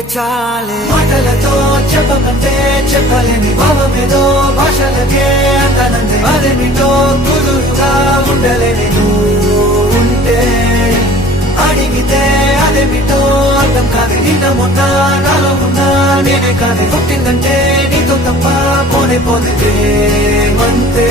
ఉంటే చాలే మాటలతో చెప్పమంటే చెప్పలేని భావమేదో భాషలకే అందనందే అదేమిటో కుదురుగా ఉండలేని నువ్వు ఉంటే అడిగితే అదేమిటో అర్థం కాదు నిన్న మొన్న నాలో ఉన్నా నేనే కాదు పుట్టిందంటే నీతో తప్ప పోనే పోతే మంతే